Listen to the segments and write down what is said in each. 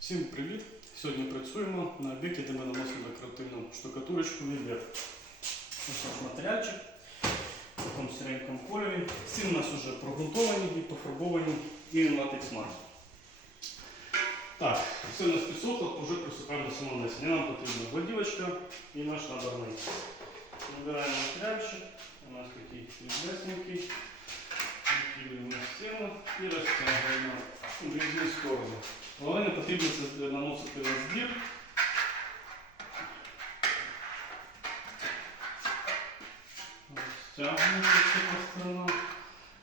Всім привіт! Сьогодні працюємо на об'єкті, де ми наносимо декоративну штукатурочку Вільвет. Ось наш матеріальчик в такому сіренькому кольорі. Стіни у нас вже прогрунтовані і пофарбовані і латекс мат. Так, все у нас підсохло, вже приступаємо до самого нанесення. Нам потрібна гладівочка і наш наборний. Вибираємо матеріальчик, у нас такий різнесенький. Відкидуємо на стіну і розтягуємо В сторони. Головне не потрібно це наносити на збір. Розтягуємо цю сторону.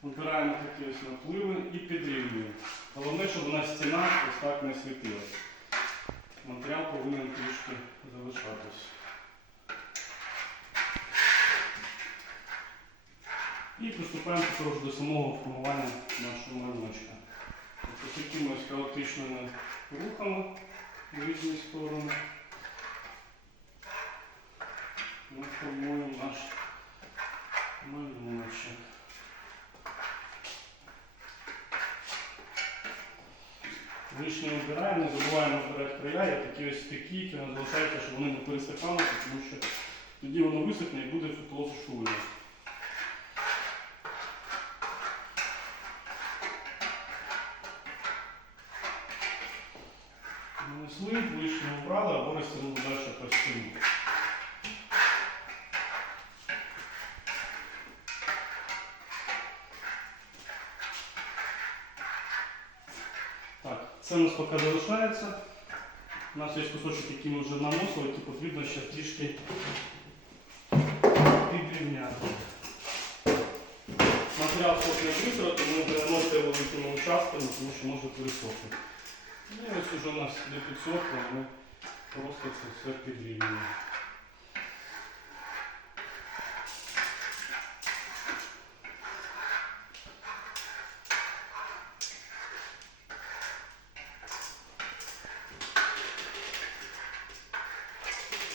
Вибираємо такі ось напливи і підрівнюємо. Головне, щоб у нас стіна ось так не світилась. Матеріал повинен трішки залишатись. І приступаємо також до самого формування нашого малюночка. Такими хаотичними рухами в різні сторони ми формуємо наш малюночок. Лишнє вибираємо, не забуваємо вибирати края, і такі ось стики, які залишаються, щоб вони не пересихалися, тому що тоді воно висохне і буде полосочку видно. Нанесли, лишнє убрали або розтягнули далі по стіні. Так, це у нас залишається. У нас є кусочок, який ми вже наносили, який потрібно ще трішки підрівняти. Матеріал сохне швидко, тому переносити його великими участками, тому що може пересохнути. Ну, і ось уже у нас де підсохло, ми просто це все підрівнюємо.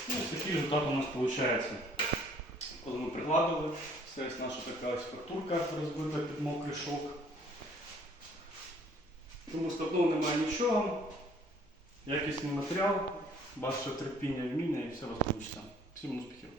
Ну, ось такий результат у нас виходить. Коли ми пригладили, це ось наша така ось фактурка розбита під мокрий шовк. Тому складного немає нічого. Якісний матеріал, ваше терпіння, вміння і все у вас вийде. Всім успіхів!